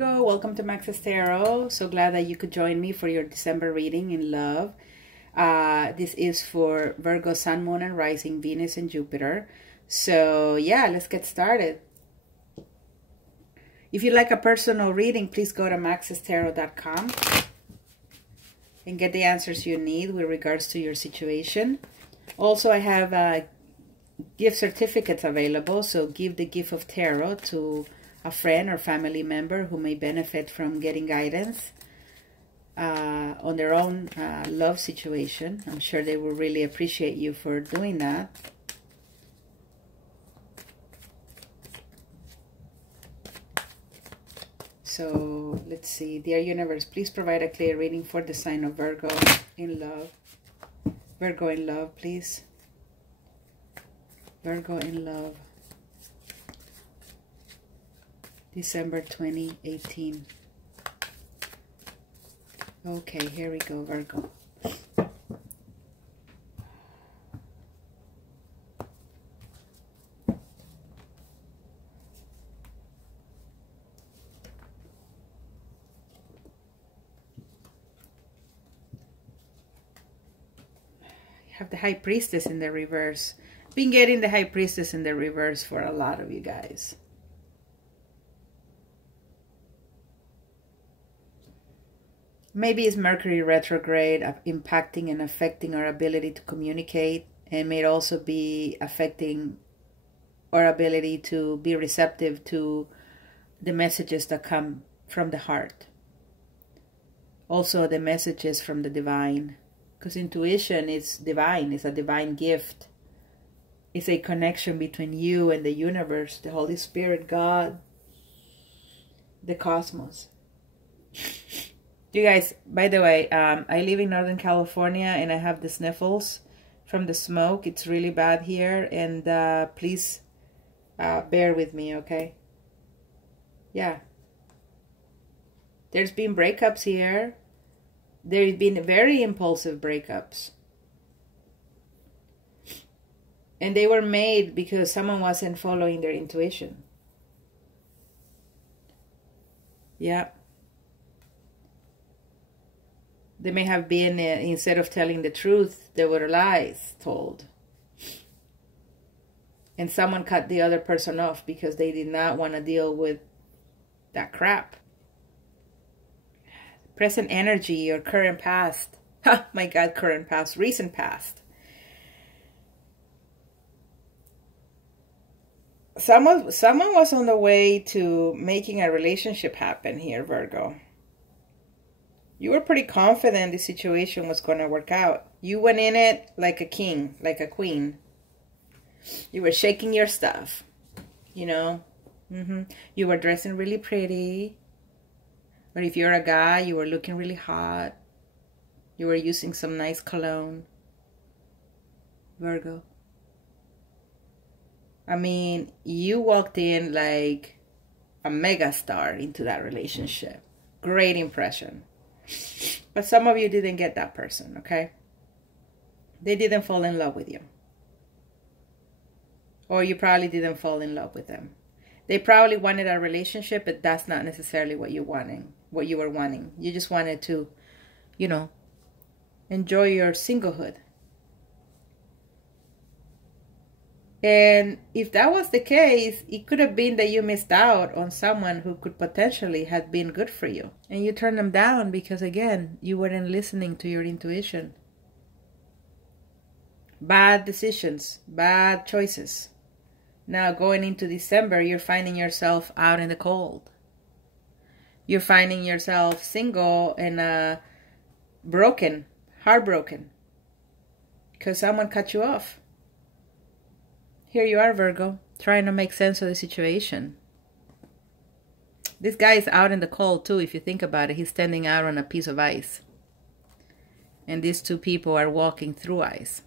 Virgo, welcome to Max's Tarot. So glad that you could join me for your December reading in love. This is for Virgo, Sun, Moon, and Rising, Venus, and Jupiter. So yeah, let's get started. If you'd like a personal reading, please go to maxestarot.com and get the answers you need with regards to your situation. Also, I have gift certificates available, so give the gift of tarot to a friend or family member who may benefit from getting guidance on their own love situation. I'm sure they will really appreciate you for doing that. So let's see. Dear Universe, please provide a clear reading for the sign of Virgo in love. Virgo in love, please. Virgo in love. December 2018. Okay, here we go, Virgo. You have the High Priestess in the reverse. Been getting the High Priestess in the reverse for a lot of you guys. Maybe it's Mercury retrograde impacting and affecting our ability to communicate, and may also be affecting our ability to be receptive to the messages that come from the heart. Also the messages from the divine, because intuition is divine, it's a divine gift. It's a connection between you and the universe, the Holy Spirit, God, the cosmos. You guys, by the way, I live in Northern California and I have the sniffles from the smoke. It's really bad here, and please bear with me, okay? Yeah. There's been breakups here. There's been very impulsive breakups. And they were made because someone wasn't following their intuition. Yeah. They may have been, instead of telling the truth, there were lies told. And someone cut the other person off because they did not want to deal with that crap. Present energy or current past. Ha, my God, current past, recent past. Someone was on the way to making a relationship happen here, Virgo. You were pretty confident the situation was going to work out. You went in it like a king, like a queen. You were shaking your stuff, you know. You were dressing really pretty. Or if you're a guy, you were looking really hot. You were using some nice cologne. Virgo. I mean, you walked in like a mega star into that relationship. Great impression. But some of you didn't get that person, okay? They didn't fall in love with you. Or you probably didn't fall in love with them. They probably wanted a relationship, but that's not necessarily what you were wanting. You just wanted to, you know, enjoy your singlehood. And if that was the case, it could have been that you missed out on someone who could potentially have been good for you. And you turned them down because, again, you weren't listening to your intuition. Bad decisions, bad choices. Now, going into December, you're finding yourself out in the cold. You're finding yourself single and broken, heartbroken, because someone cut you off. Here you are, Virgo, trying to make sense of the situation. This guy is out in the cold, too, if you think about it. He's standing out on a piece of ice. And these two people are walking through ice.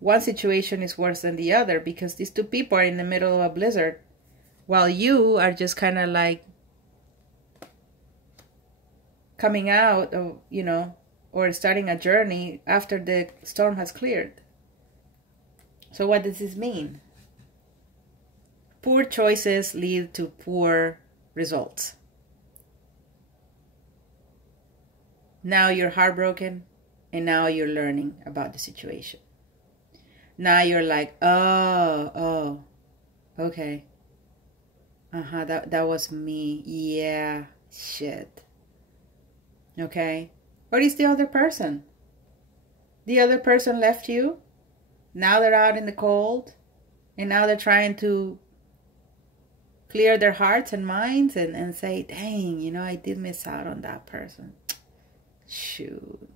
One situation is worse than the other because these two people are in the middle of a blizzard, while you are just kind of like coming out of, you know, or starting a journey after the storm has cleared. So what does this mean? Poor choices lead to poor results. Now you're heartbroken, and now you're learning about the situation. Now you're like, oh, okay. That was me. Yeah, shit. Okay. Or is the other person? The other person left you. Now they're out in the cold. And now they're trying to clear their hearts and minds and say, dang, I did miss out on that person. Shoot.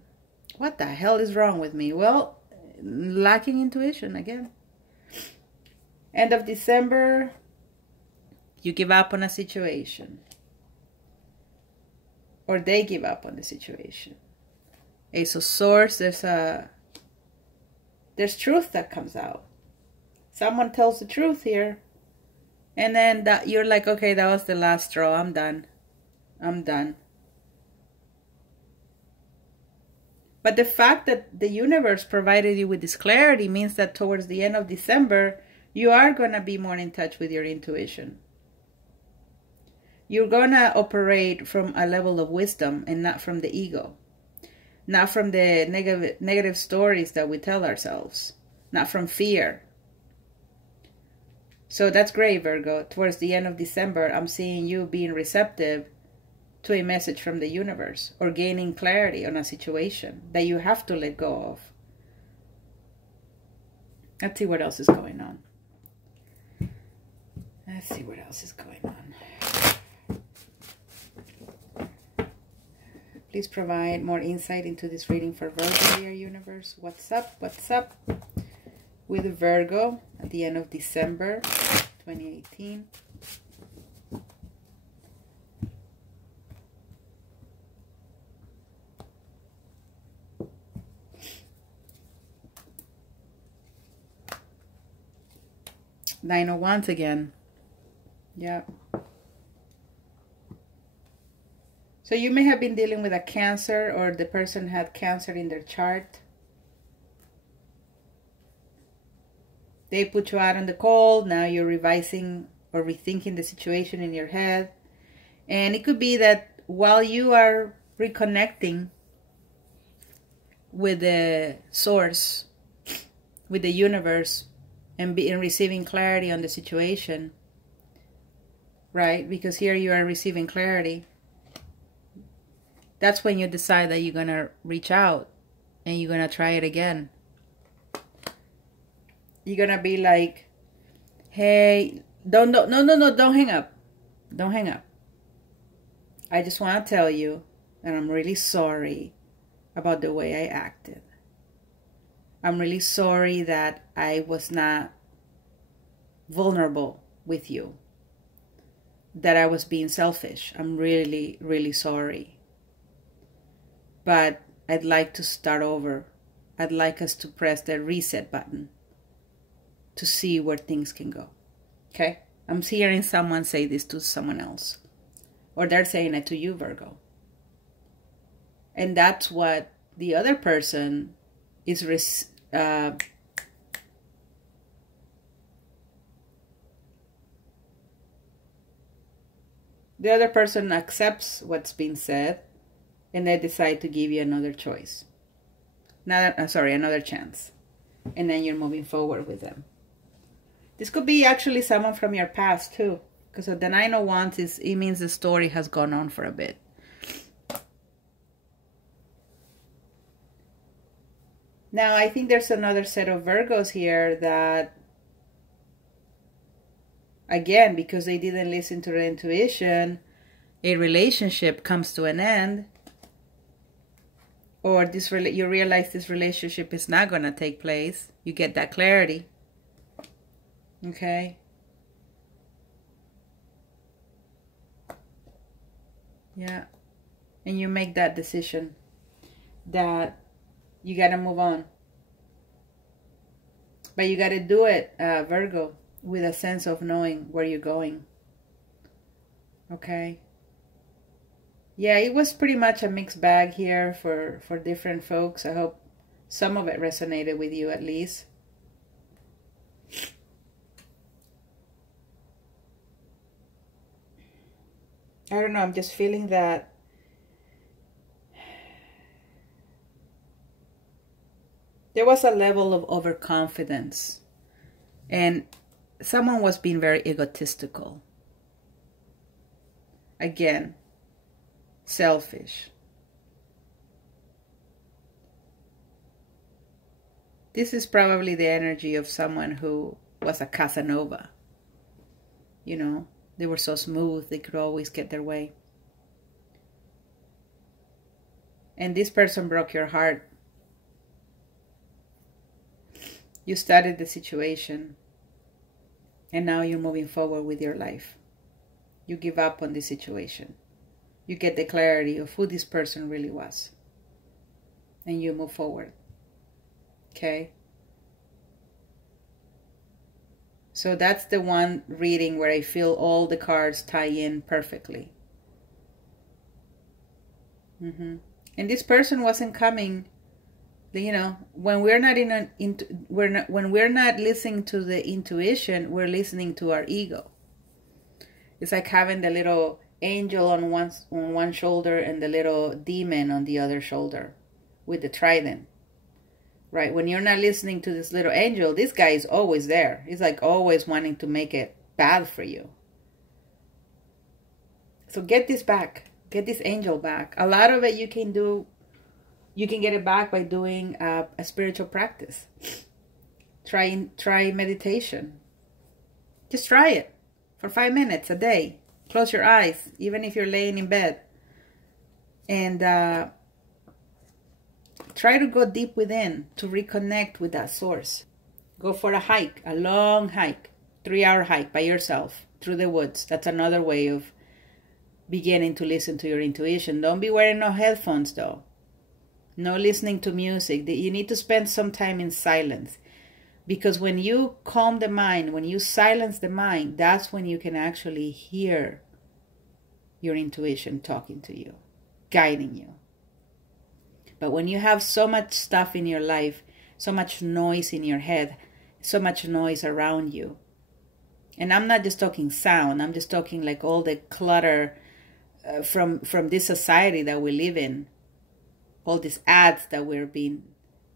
What the hell is wrong with me? Well, lacking intuition again. End of December, you give up on a situation. Or they give up on the situation. Ace of Swords, there's truth that comes out. Someone tells the truth here. And then you're like, okay, that was the last straw. I'm done. But the fact that the universe provided you with this clarity means that towards the end of December, you are going to be more in touch with your intuition. You're going to operate from a level of wisdom and not from the ego. Not from the negative stories that we tell ourselves. Not from fear. So that's great, Virgo. Towards the end of December, I'm seeing you being receptive to a message from the universe or gaining clarity on a situation that you have to let go of. Let's see what else is going on. Please provide more insight into this reading for Virgo here, universe. What's up with Virgo at the end of December 2018? Nine of Wands again. Yeah. So you may have been dealing with a Cancer, or the person had Cancer in their chart. They put you out in the cold. Now you're revising or rethinking the situation in your head. And it could be that while you are reconnecting with the source, with the universe, and receiving clarity on the situation, right? Because here you are receiving clarity. That's when you decide that you're going to reach out and you're going to try it again. You're going to be like, hey, no, don't hang up. Don't hang up. I just want to tell you that I'm really sorry about the way I acted. I'm really sorry that I was not vulnerable with you. That I was being selfish. I'm really, really sorry. But I'd like to start over. I'd like us to press the reset button to see where things can go. Okay? I'm hearing someone say this to someone else. Or they're saying it to you, Virgo. And that's what the other person is the other person accepts what's been said, and they decide to give you another choice. Another chance. And then you're moving forward with them. This could be actually someone from your past too. Because the Nine of Wands, it means the story has gone on for a bit. Now, I think there's another set of Virgos here that, again, because they didn't listen to their intuition, a relationship comes to an end. Or you realize this relationship is not going to take place. You get that clarity. Okay? Yeah. And you make that decision that you got to move on. But you got to do it, Virgo, with a sense of knowing where you're going. Okay? Yeah, it was pretty much a mixed bag here for different folks. I hope some of it resonated with you at least. I don't know, I'm just feeling that there was a level of overconfidence and someone was being very egotistical. Again, selfish. This is probably the energy of someone who was a Casanova. You know, they were so smooth, they could always get their way. And this person broke your heart. You studied the situation, and now you're moving forward with your life. You give up on this situation. You get the clarity of who this person really was. And you move forward. Okay? So that's the one reading where I feel all the cards tie in perfectly. And this person wasn't coming, you know, when we're not when we're not listening to the intuition, we're listening to our ego. It's like having the little angel on one shoulder and the little demon on the other shoulder with the trident. Right? When you're not listening to this little angel, this guy is always there. He's like always wanting to make it bad for you. So get this back. Get this angel back. A lot of it you can do. You can get it back by doing a spiritual practice. Try meditation. Just try it for 5 minutes a day. Close your eyes, even if you're laying in bed. And try to go deep within to reconnect with that source. Go for a hike, a long hike, 3-hour hike by yourself through the woods. That's another way of beginning to listen to your intuition. Don't be wearing no headphones though. No listening to music. You need to spend some time in silence. Because when you calm the mind, when you silence the mind, that's when you can actually hear your intuition talking to you, guiding you. But when you have so much stuff in your life, so much noise in your head, so much noise around you, and I'm not just talking sound, I'm just talking like all the clutter from this society that we live in, all these ads that we're being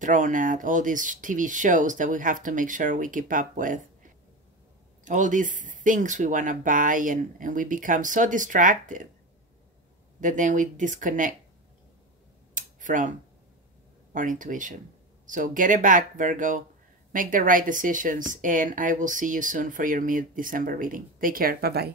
thrown at, all these TV shows that we have to make sure we keep up with, all these things we want to buy, and we become so distracted that then we disconnect from our intuition. So get it back, Virgo. Make the right decisions, and I will see you soon for your mid-December reading. Take care. Bye-bye.